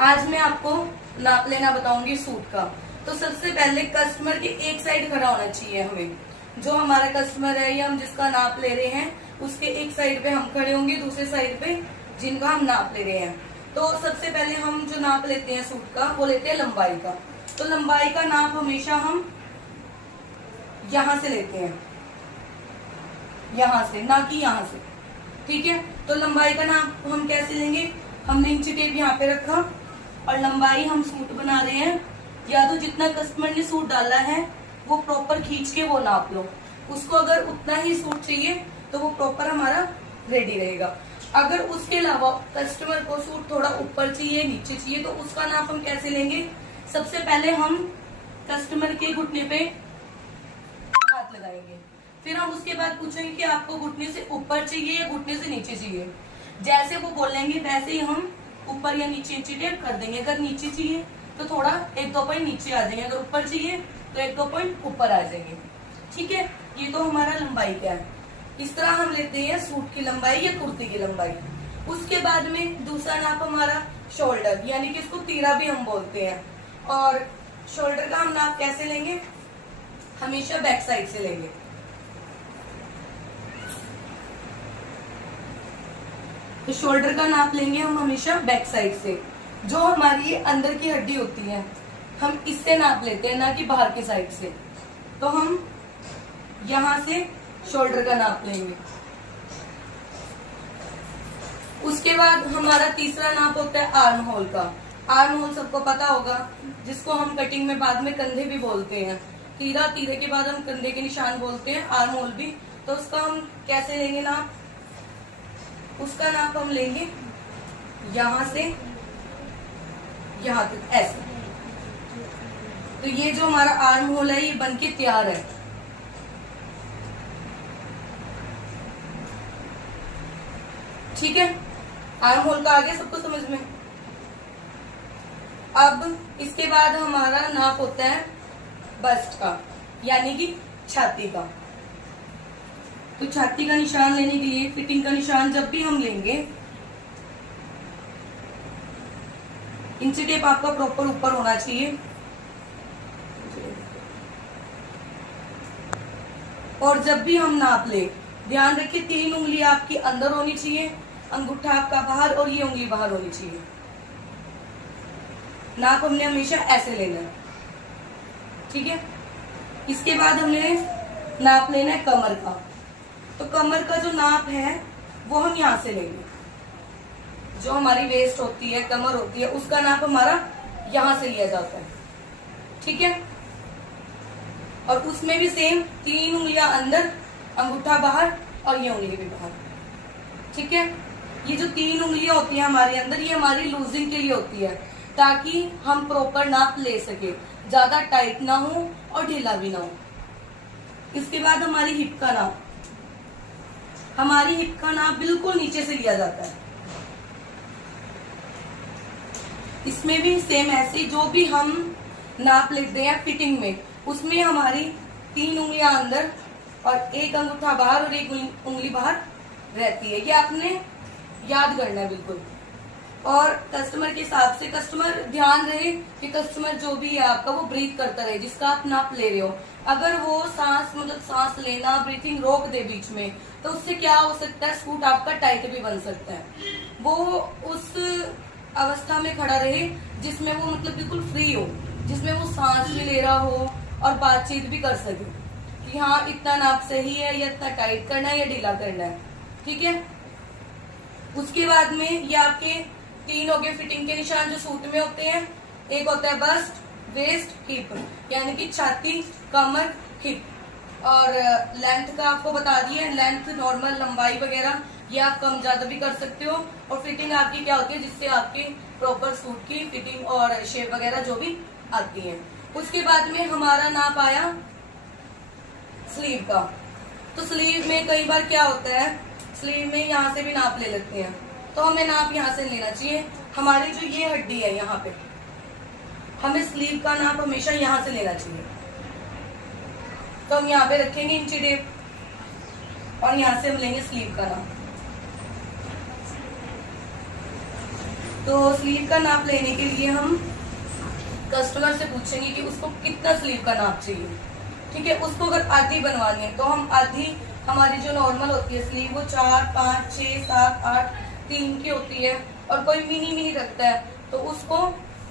आज मैं आपको नाप लेना बताऊंगी सूट का। तो सबसे पहले कस्टमर के एक साइड खड़ा होना चाहिए हमें। जो हमारा कस्टमर है या हम जिसका नाप ले रहे हैं उसके एक साइड पे हम खड़े होंगे, दूसरे साइड पे जिनका हम नाप ले रहे हैं। तो सबसे पहले हम जो नाप लेते हैं सूट का वो लेते हैं लंबाई का। तो लंबाई का नाप हमेशा हम यहाँ से लेते हैं, यहाँ से, ना कि यहाँ से। ठीक है, तो लंबाई का नाप हम कैसे लेंगे? हमने इंची टेप यहाँ पे रखा और लंबाई हम सूट बना रहे हैं, या तो जितना कस्टमर ने सूट डाला है वो प्रॉपर खींच के वो नाप लो। उसको अगर उतना ही सूट चाहिए तो वो प्रॉपर हमारा रेडी रहेगा। अगर उसके अलावा कस्टमर को सूट थोड़ा ऊपर चाहिए, नीचे चाहिए, तो उसका नाप हम कैसे लेंगे? सबसे पहले हम कस्टमर के घुटने पे हाथ लगाएंगे, फिर हम उसके बाद पूछेंगे कि आपको घुटने से ऊपर चाहिए या घुटने से नीचे चाहिए। जैसे वो बोलेंगे वैसे ही हम ऊपर या नीचे इंची टेप कर देंगे। अगर नीचे चाहिए तो थोड़ा 1-2 पॉइंट नीचे आ जाएंगे, अगर ऊपर चाहिए तो 1-2 पॉइंट ऊपर आ जाएंगे। ठीक है, ये तो हमारा लंबाई का है। इस तरह हम लेते हैं सूट की लंबाई या कुर्ती की लंबाई। उसके बाद में दूसरा नाप हमारा शोल्डर, यानी कि इसको तीरा भी हम बोलते हैं। और शोल्डर का हम नाप कैसे लेंगे? हमेशा बैक साइड से लेंगे। तो शोल्डर का नाप लेंगे हम हमेशा बैक साइड से। जो हमारी अंदर की हड्डी होती है हम इससे नाप लेते हैं, ना कि बाहर की साइड से। तो हम यहां से शोल्डर का नाप लेंगे। उसके बाद हमारा तीसरा नाप होता है आर्म होल का। आर्म होल सबको पता होगा, जिसको हम कटिंग में बाद में कंधे भी बोलते हैं। तीरा, तीरे के बाद हम कंधे के निशान बोलते हैं, आर्म होल भी। तो उसका हम कैसे लेंगे नाप? उसका नाप हम लेंगे यहां से यहां तक, ऐसे। तो ये जो हमारा आर्म होल है ये बनके तैयार है। ठीक है, आर्म होल का आगे सबको समझ में। अब इसके बाद हमारा नाप होता है बस्ट का, यानी कि छाती का। तो छाती का निशान लेने के लिए फिटिंग का निशान जब भी हम लेंगे, इंची टेप आपका प्रॉपर ऊपर होना चाहिए। और जब भी हम नाप ले, ध्यान रखिए 3 उंगली आपकी अंदर होनी चाहिए, अंगूठा आपका बाहर और ये उंगली बाहर होनी चाहिए। नाप हमने हमेशा ऐसे लेना है। ठीक है, इसके बाद हमने नाप लेना है कमर का। तो कमर का जो नाप है वो हम यहां से लेंगे। जो हमारी वेस्ट होती है, कमर होती है, उसका नाप हमारा यहां से लिया जाता है। ठीक है, और उसमें भी सेम 3 उंगलियां अंदर, अंगूठा बाहर और ये उंगली भी बाहर। ठीक है, ये जो 3 उंगलियां होती है हमारे अंदर, ये हमारी लूजिंग के लिए होती है, ताकि हम प्रॉपर नाप ले सके, ज्यादा टाइट ना हो और ढीला भी ना हो। इसके बाद हमारी हिप का नाप, हमारी हिप का नाप बिल्कुल नीचे से लिया जाता है। इसमें भी सेम ऐसे, जो भी हम नाप लेते हैं फिटिंग में, उसमें हमारी 3 उंगलियां अंदर और 1 अंगूठा बाहर और 1 उंगली बाहर रहती है। ये आपने याद करना है बिल्कुल। और कस्टमर के हिसाब से, कस्टमर ध्यान रहे कि कस्टमर जो भी है आपका वो ब्रीथ करता रहे, जिसका आप नाप ले रहे हो। अगर वो सांस लेना, ब्रीथिंग रोक दे बीच में, तो उससे क्या हो सकता है? सूट आपका टाइट भी बन सकता है। वो उस अवस्था में खड़ा रहे जिसमें वो बिल्कुल फ्री हो, जिसमें वो सांस भी ले रहा हो और बातचीत भी कर सके कि हाँ इतना नाप सही है, या इतना टाइट करना है या ढीला करना है। ठीक है, उसके बाद में ये आपके 3 हो गए फिटिंग के निशान जो सूट में होते हैं। एक होता है बस्ट, वेस्ट, हिप, यानी कि छाती, कमर, हिप। और लेंथ का आपको बता दिए, लेंथ, नॉर्मल, लंबाई वगैरह ये आप कम ज्यादा भी कर सकते हो। और फिटिंग आपकी क्या होती है, जिससे आपके प्रॉपर सूट की फिटिंग और शेप वगैरह जो भी आती है। उसके बाद में हमारा नाप आया स्लीव का। तो स्लीव में कई बार क्या होता है, स्लीव में यहाँ से भी नाप ले लेते हैं, तो हमें नाप यहाँ से लेना चाहिए। हमारी जो ये हड्डी है यहाँ पे, हमें स्लीव का नाप हमेशा यहाँ से लेना चाहिए। तो हम यहाँ पे रखेंगे इंची टेप और यहाँ से हम लेंगे स्लीव का नाप। तो स्लीव का नाप लेने के लिए हम कस्टमर से पूछेंगे कि उसको कितना स्लीव का नाप चाहिए। ठीक है, उसको अगर आधी बनवानी है तो हम आधी, हमारी जो नॉर्मल होती है स्लीव वो 4, 5, 6, 7, 8 3 की होती है, और कोई मिनी रखता है तो उसको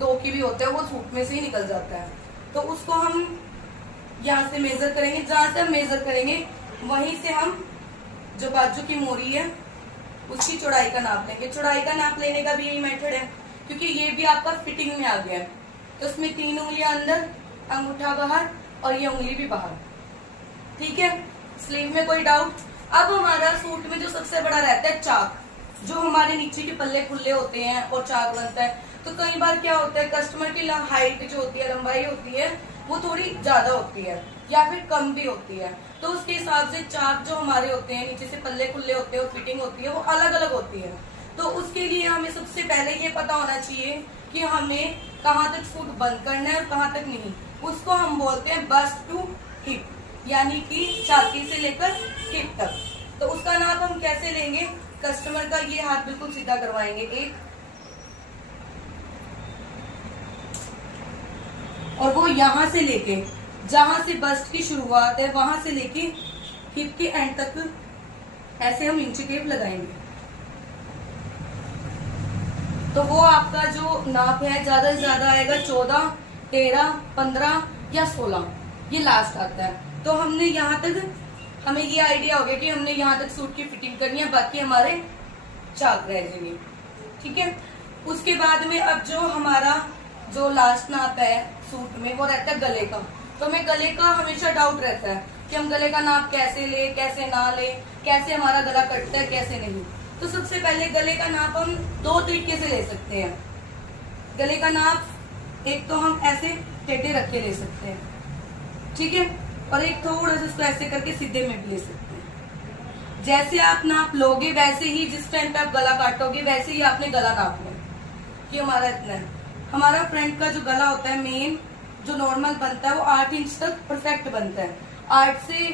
2 की भी होता है, वो सूट में से ही निकल जाता है। तो उसको हम यहाँ से मेजर करेंगे, जहां से हम मेजर करेंगे वहीं से हम जो बाजू की मोरी है उसकी चौड़ाई का नाप लेंगे। चौड़ाई का नाप लेने का भी यही मेथड है, क्योंकि ये भी आपका फिटिंग में आ गया है। तो उसमें 3 उंगलियां अंदर, अंगूठा बाहर और ये उंगली भी बाहर। ठीक है, स्लीव में कोई डाउट? अब हमारा सूट में जो सबसे बड़ा रहता है चाक, जो हमारे नीचे के पल्ले खुले होते हैं और चाक बनता है। तो कई बार क्या होता है, कस्टमर की हाइट जो होती है, लंबाई होती है, वो थोड़ी ज्यादा होती है या फिर कम भी होती है। तो उसके हिसाब से चाक जो हमारे होते हैं, नीचे से पल्ले खुले होते हैं और फिटिंग होती है, वो अलग अलग होती है। तो उसके लिए हमें सबसे पहले ये पता होना चाहिए कि हमें कहाँ तक सूट बंद करना है और कहाँ तक नहीं। उसको हम बोलते हैं बस्ट टू हिप, यानी कि छाती से लेकर हिप तक। तो उसका नाप हम कैसे लेंगे? कस्टमर का ये हाथ बिल्कुल सीधा करवाएंगे, एक, और वो यहां से लेके, जहां से बस्ट की शुरुआत है वहां से लेके हिप के एंड तक ऐसे हम इंची टेप लगाएंगे। तो वो आपका जो नाप है ज्यादा से ज्यादा आएगा 14, 13, 15 या 16, ये लास्ट आता है। तो हमने यहाँ तक, हमें ये आइडिया हो गया कि हमने यहाँ तक सूट की फिटिंग करनी है, बाकी हमारे चाक रह जाएंगे। ठीक है, उसके बाद में अब जो हमारा जो लास्ट नाप है सूट में वो रहता है गले का। तो हमें गले का हमेशा डाउट रहता है कि हम गले का नाप कैसे ले, कैसे ना ले, कैसे हमारा गला कटता है, कैसे नहीं। तो सबसे पहले गले का नाप हम 2 तरीके से ले सकते हैं। गले का नाप एक तो हम ऐसे टेढ़े रख के ले सकते हैं, ठीक है, और एक थोड़ा सा इसको ऐसे करके सीधे में भी ले सकते हैं। जैसे आप नाप लोगे वैसे ही जिस टाइम पे आप गला काटोगे वैसे ही आपने गला नाप लो कि हमारा इतना है। हमारा फ्रंट का जो गला होता है मेन जो नॉर्मल बनता है वो 8 इंच तक परफेक्ट बनता है। 8 से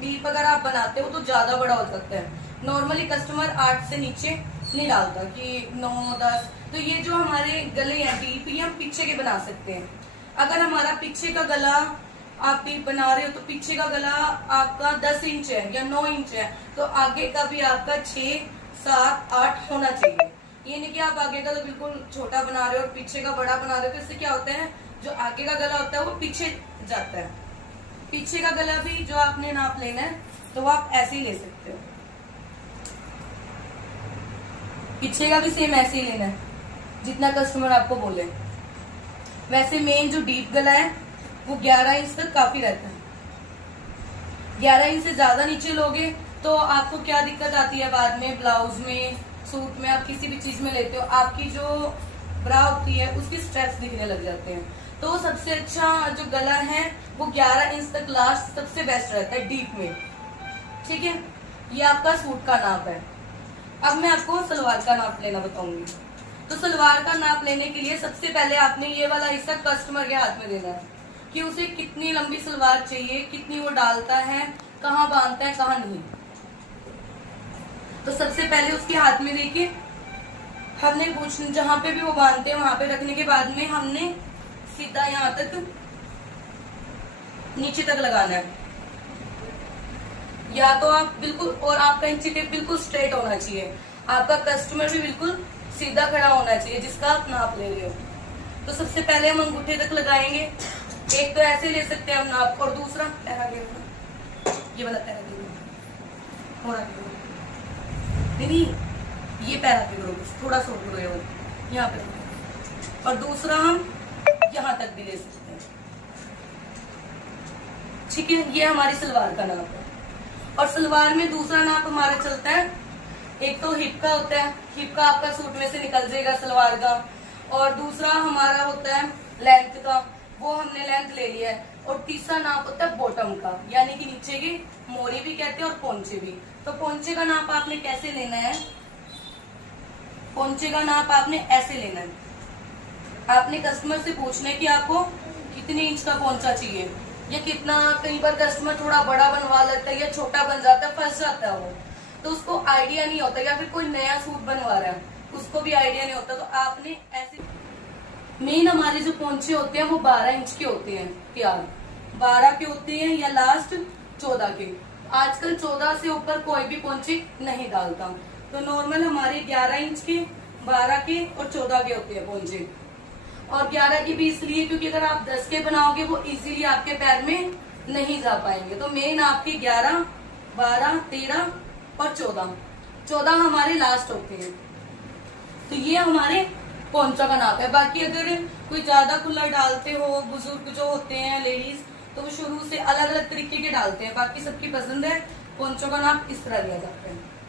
डीप अगर आप बनाते हो तो ज्यादा बड़ा हो सकता है। नॉर्मली कस्टमर 8 से नीचे नहीं डालता कि 9, 10। तो ये जो हमारे गले हैं डीप, ये हम पीछे के बना सकते हैं। अगर हमारा पीछे का गला आप डीप बना रहे हो तो पीछे का गला आपका 10 इंच है या 9 इंच है, तो आगे का भी आपका 6, 7, 8 होना चाहिए। ये नहीं कि आप आगे का तो बिल्कुल छोटा बना रहे हो और पीछे का बड़ा बना रहे हो। तो इससे क्या होता है, जो आगे का गला होता है वो पीछे जाता है। पीछे का गला भी जो आपने नाप लेना है तो वो आप ऐसे ही ले सकते हो। पीछे का भी सेम ऐसे ही लेना है जितना कस्टमर आपको बोले। वैसे मेन जो डीप गला है वो 11 इंच तक काफी रहता है। 11 इंच से ज्यादा नीचे लोगे तो आपको क्या दिक्कत आती है बाद में, ब्लाउज में, सूट में, आप किसी भी चीज में लेते हो, आपकी जो ब्रा होती है उसकी स्ट्रेप्स दिखने लग जाते हैं। तो सबसे अच्छा जो गला है वो 11 इंच तक लास्ट सबसे बेस्ट रहता है डीप में। ठीक है, ये आपका सूट का नाप है। अब मैं आपको सलवार का नाप लेना बताऊंगी। तो सलवार का नाप लेने के लिए सबसे पहले आपने ये वाला हिस्सा कस्टमर के हाथ में देना है कि उसे कितनी लंबी सलवार चाहिए, कितनी वो डालता है, कहाँ बांधता है, कहाँ नहीं। तो सबसे पहले उसके हाथ में देखिए हमने पूछ, जहां पे भी वो बांधते हैं वहां पे रखने के बाद में हमने सीधा यहाँ तक नीचे तक लगाना है। या तो आप बिल्कुल, और आपका इंची टेप बिल्कुल स्ट्रेट होना चाहिए, आपका कस्टमर भी बिल्कुल सीधा खड़ा होना चाहिए जिसका आप नाप ले रहे हो। तो सबसे पहले हम अंगूठे तक लगाएंगे। एक तो ऐसे ले सकते हैं हम नाप, और दूसरा पैरा घेर, ये वाला पैरा घेर, नहीं ये पैरा पे करो, थोड़ा सा करो यहाँ पे, और दूसरा हम यहाँ तक भी ले सकते हैं। ठीक है, ये हमारी सलवार का नाप है। और सलवार में दूसरा नाप हमारा चलता है, एक तो हिप का होता है, हिप का आपका सूट में से निकल जाएगा सलवार का, और दूसरा हमारा होता है लेंथ का, वो हमने लेंथ ले लिया है। और तीसरा नाप होता है बॉटम का, यानी कि नीचे की मोरी भी कहते हैं और पोंचे भी। तो पोंचे का नाप आपने कैसे लेना है, पोंचे का नाप आपने ऐसे लेना है। आपने कस्टमर से पूछना है कि आपको कितने इंच का पोंचा चाहिए या कितना। कई बार कस्टमर थोड़ा बड़ा बनवा लेता है या छोटा बन जाता है, फंस जाता है वो, तो उसको आइडिया नहीं होता, या फिर कोई नया सूट बनवा रहा है उसको भी आइडिया नहीं होता। तो आपने ऐसे मेन हमारे जो पोंचे होते हैं वो 12 इंच के होते हैं तैयार, 12 के होते हैं या लास्ट 14 के। आजकल 14 से ऊपर कोई भी पोंचे नहीं डालता, तो नॉर्मल हमारे 11 इंच के, 12 के और 14 के होते हैं पोंचे। और 11 के भी इसलिए क्योंकि अगर आप 10 के बनाओगे वो इजीली आपके पैर में नहीं जा पाएंगे। तो मेन आपके 11, 12, 13 और 14 हमारे लास्ट होते हैं। तो ये हमारे पोंचा का नाप है। बाकी अगर कोई ज्यादा खुला डालते हो, बुजुर्ग जो होते हैं लेडीज, तो वो शुरू से अलग अलग तरीके के डालते हैं। बाकी सबकी पसंद है, पोंचों का नाप इस तरह लिया जाता है।